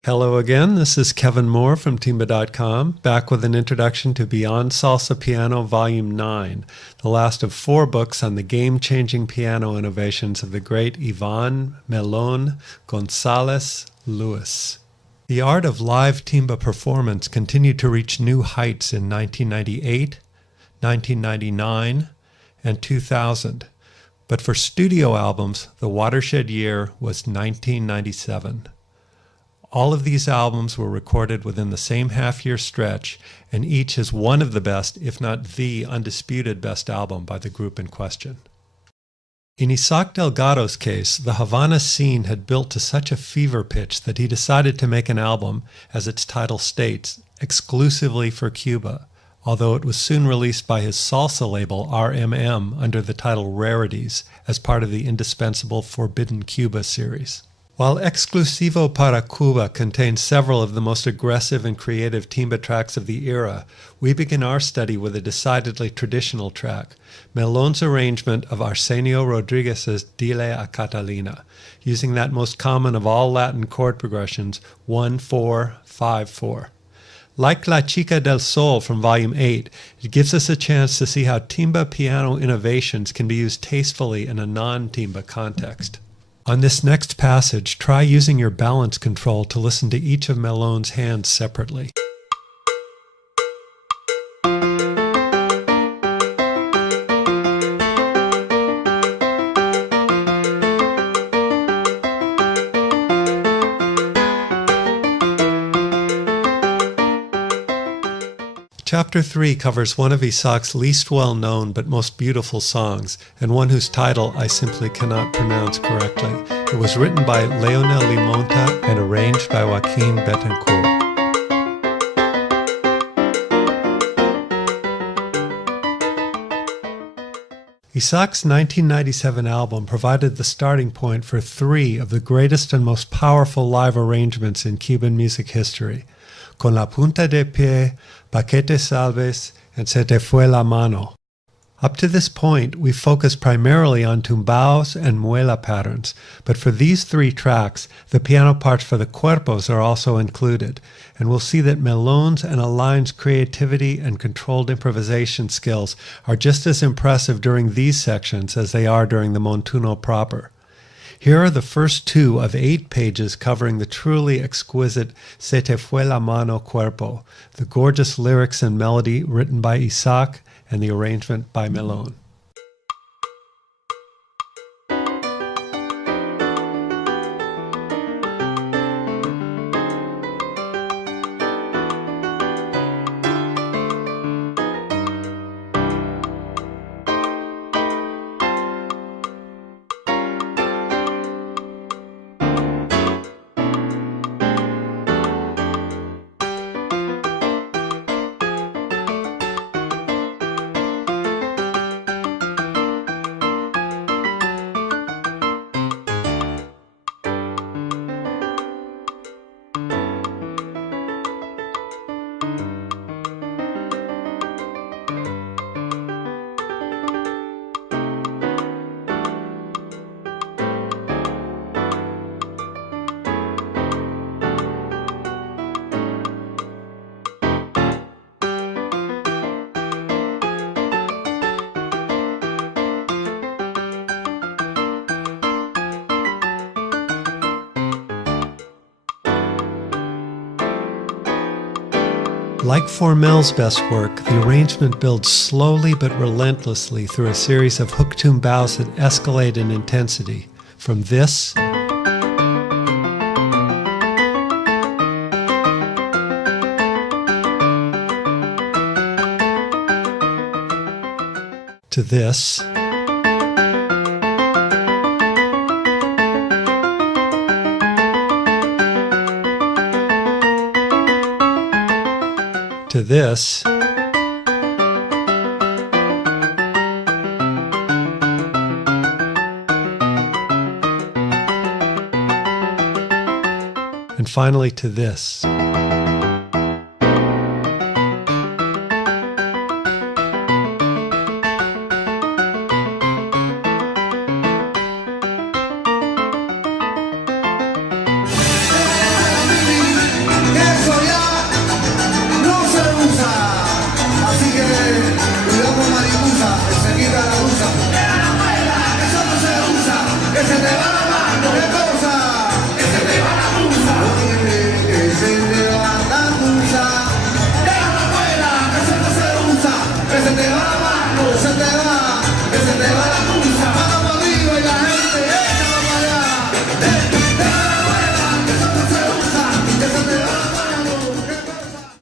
Hello again, this is Kevin Moore from Timba.com, back with an introduction to Beyond Salsa Piano Volume 9, the last of 4 books on the game-changing piano innovations of the great Iván Melón González Lewis. The art of live timba performance continued to reach new heights in 1998, 1999, and 2000, but for studio albums, the watershed year was 1997. All of these albums were recorded within the same half-year stretch, and each is one of the best, if not the undisputed best album by the group in question. In Isaac Delgado's case, the Havana scene had built to such a fever pitch that he decided to make an album, as its title states, exclusively for Cuba, although it was soon released by his salsa label RMM under the title Rarities as part of the indispensable Forbidden Cuba series. While Exclusivo para Cuba contains several of the most aggressive and creative timba tracks of the era, we begin our study with a decidedly traditional track, Melón's arrangement of Arsenio Rodriguez's Dile a Catalina, using that most common of all Latin chord progressions, 1-4-5-4. Like La Chica del Sol from Volume 8, it gives us a chance to see how timba piano innovations can be used tastefully in a non-timba context. On this next passage, try using your balance control to listen to each of Melón's hands separately. Chapter 3 covers one of Isaac's least well-known but most beautiful songs, and one whose title I simply cannot pronounce correctly. It was written by Leonel Limonta and arranged by Joaquin Betancourt. Isaac's 1997 album provided the starting point for 3 of the greatest and most powerful live arrangements in Cuban music history, Con la punta de pie, Pa que te salves, and Se te fue la mano. Up to this point, we focused primarily on tumbaos and muela patterns, but for these 3 tracks, the piano parts for the cuerpos are also included, and we'll see that Melón's and Alain's creativity and controlled improvisation skills are just as impressive during these sections as they are during the montuno proper. Here are the first 2 of 8 pages covering the truly exquisite Se te fue la mano cuerpo, the gorgeous lyrics and melody written by Isaac and the arrangement by Melón. Like Formel's best work, the arrangement builds slowly but relentlessly through a series of hook tumbaos that escalate in intensity, from this to this to this, and finally to this.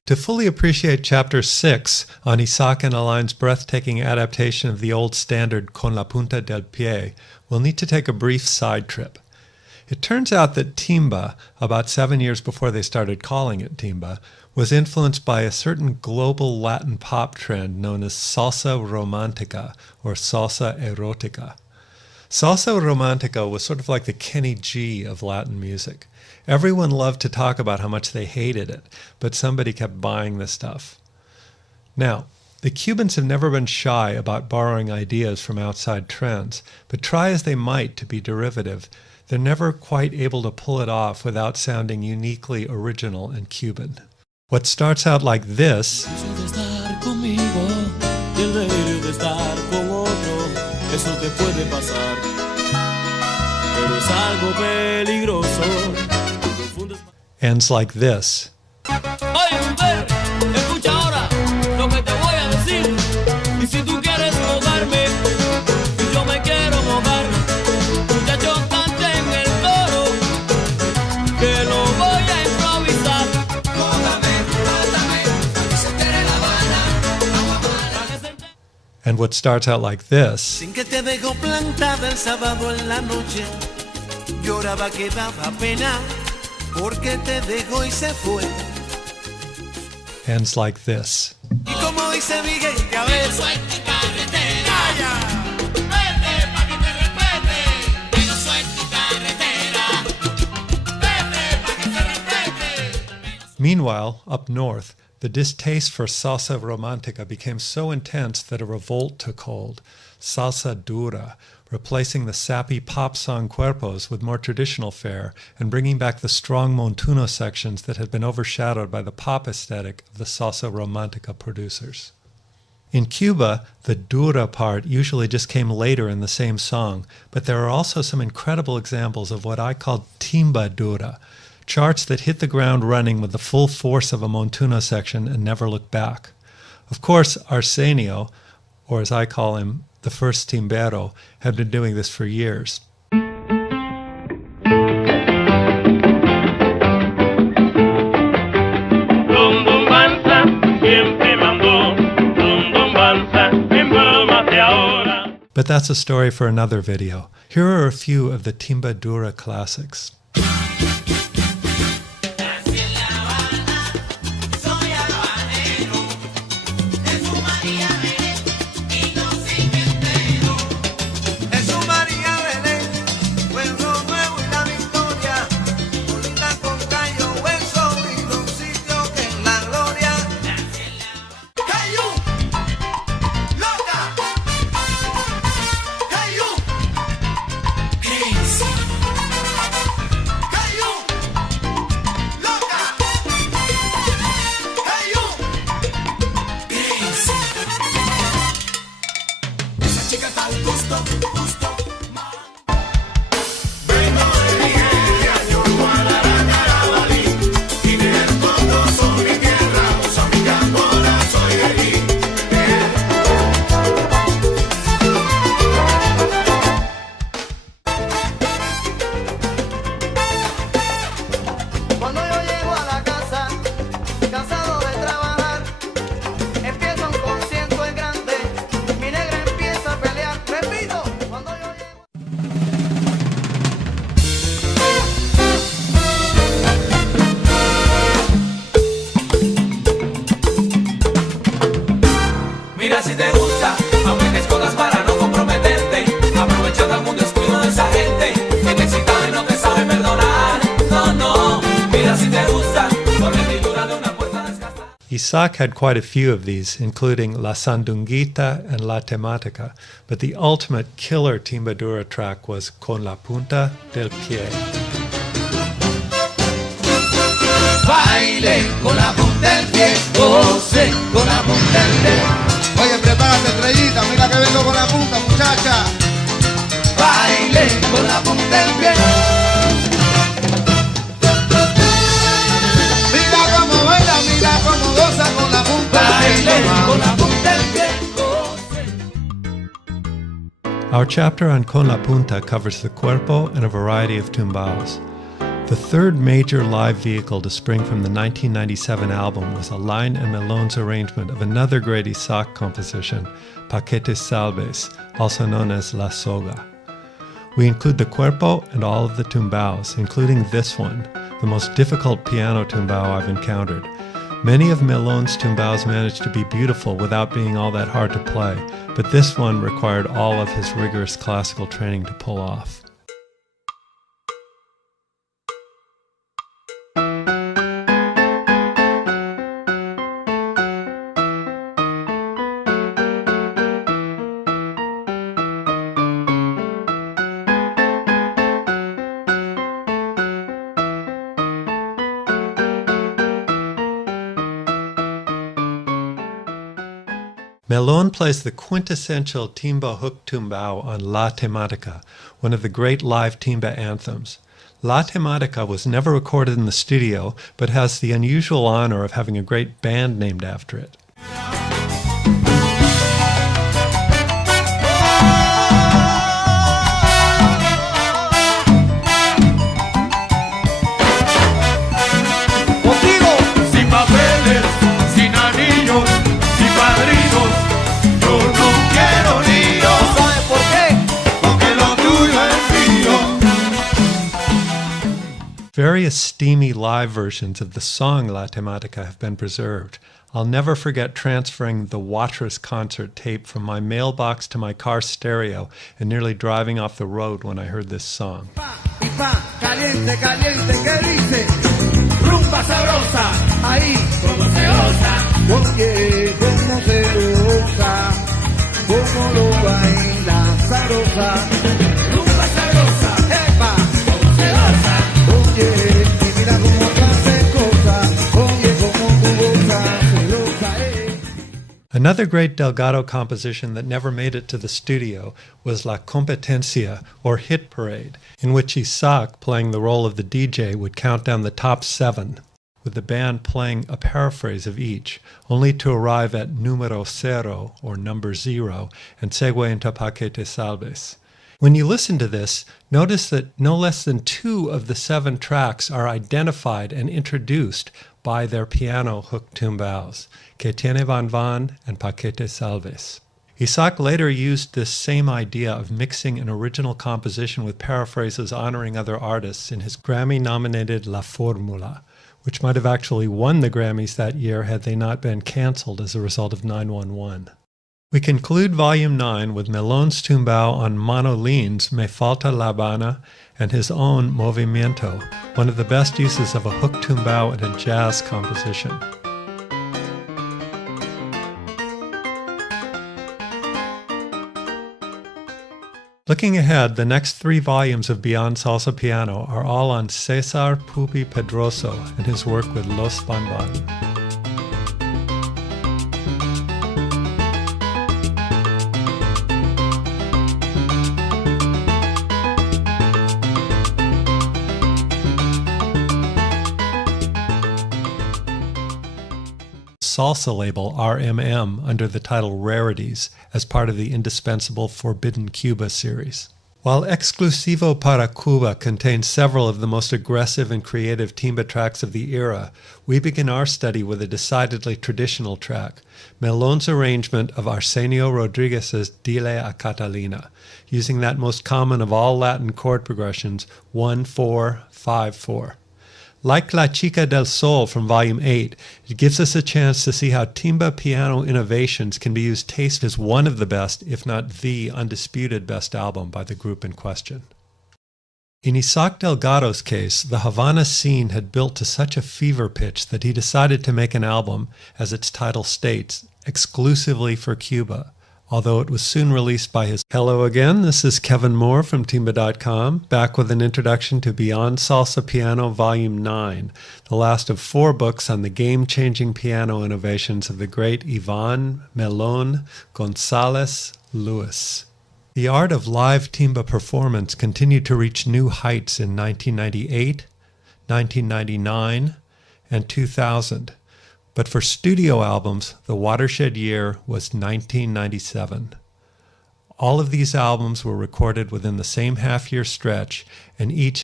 To fully appreciate Chapter 6 on Isaac and Alain's breathtaking adaptation of the old standard Con la punta del pie, we'll need to take a brief side trip. It turns out that Timba, about 7 years before they started calling it Timba, was influenced by a certain global Latin pop trend known as Salsa Romantica or Salsa Erotica. Salsa Romantica was sort of like the Kenny G of Latin music. Everyone loved to talk about how much they hated it, but somebody kept buying the stuff. Now, the Cubans have never been shy about borrowing ideas from outside trends, but try as they might to be derivative, they're never quite able to pull it off without sounding uniquely original and Cuban. What starts out like this ends like this. And what starts out like this ends like this. Meanwhile, up north, the distaste for salsa romantica became so intense that a revolt took hold, salsa dura, replacing the sappy pop song cuerpos with more traditional fare and bringing back the strong montuno sections that had been overshadowed by the pop aesthetic of the salsa romantica producers. In Cuba, the dura part usually just came later in the same song, but there are also some incredible examples of what I call timba dura, charts that hit the ground running with the full force of a montuno section and never look back. Of course, Arsenio, or as I call him, the first timbero, had been doing this for years. But that's a story for another video. Here are a few of the timba dura classics. Isaac had quite a few of these, including La Sandunguita and La Temática, but the ultimate killer timbadura track was Con la punta del pie. Baile con la punta del pie, goce con la punta del pie. Oye, prepárate, estrellita, mira que vengo con la punta, muchacha. Baile con la punta del pie. Mira cómo goza con la punta del pie. Con la punta del pie. Our chapter on Con la Punta covers the cuerpo and a variety of tumbaos. The third major live vehicle to spring from the 1997 album was Iván and Melón's arrangement of another great Isaac composition, Paquetes Salves, also known as La Soga. We include the cuerpo and all of the tumbaos, including this one, the most difficult piano tumbao I've encountered. Many of Melón's tumbaos managed to be beautiful without being all that hard to play, but this one required all of his rigorous classical training to pull off. Melón plays the quintessential Timba hook tumbao on La Temática, one of the great live Timba anthems. La Temática was never recorded in the studio, but has the unusual honor of having a great band named after it. Various steamy live versions of the song La Temática have been preserved. I'll never forget transferring the Watras concert tape from my mailbox to my car stereo and nearly driving off the road when I heard this song. Caliente, caliente, ¿qué dice? Rumba sabrosa, ahí como se osa. Oye, como se osa, como lo baila sabrosa. Rumba sabrosa, epa, como se osa. Oye, y mira cómo te hace cosas. Oye, como tu boca celosa, Another great Delgado composition that never made it to the studio was La Competencia, or Hit Parade, in which Isaac, playing the role of the DJ, would count down the top 7, with the band playing a paraphrase of each, only to arrive at numero cero, or number 0, and segue into Paquetes Salves. When you listen to this, notice that no less than 2 of the 7 tracks are identified and introduced by their piano hook tumbaos, Que tiene Van Van and Paquetes Salves. Isaac later used this same idea of mixing an original composition with paraphrases honoring other artists in his Grammy-nominated La Fórmula, which might have actually won the Grammys that year had they not been canceled as a result of 9/11. We conclude Volume 9 with Melón's tumbao on Manolin's Me Falta La Habana and his own Movimiento, one of the best uses of a hook tumbao in a jazz composition. Looking ahead, the next 3 volumes of Beyond Salsa Piano are all on Cesar Pupi Pedroso and his work with Los Van Van. Salsa label RMM under the title Rarities as part of the indispensable Forbidden Cuba series. While Exclusivo para Cuba contains several of the most aggressive and creative timba tracks of the era, we begin our study with a decidedly traditional track, Melón's arrangement of Arsenio Rodriguez's Dile a Catalina, using that most common of all Latin chord progressions, 1-4-5-4. Like La Chica del Sol from Volume 8, it gives us a chance to see how timba piano innovations can be used taste as one of the best, if not the undisputed best album by the group in question. In Isaac Delgado's case, the Havana scene had built to such a fever pitch that he decided to make an album, as its title states, exclusively for Cuba, although it was soon released by his... Hello again, this is Kevin Moore from Timba.com, back with an introduction to Beyond Salsa Piano Volume 9, the last of 4 books on the game-changing piano innovations of the great Iván, Melón, González, Lewis. The art of live timba performance continued to reach new heights in 1998, 1999, and 2000. But for studio albums, the watershed year was 1997. All of these albums were recorded within the same half-year stretch, and each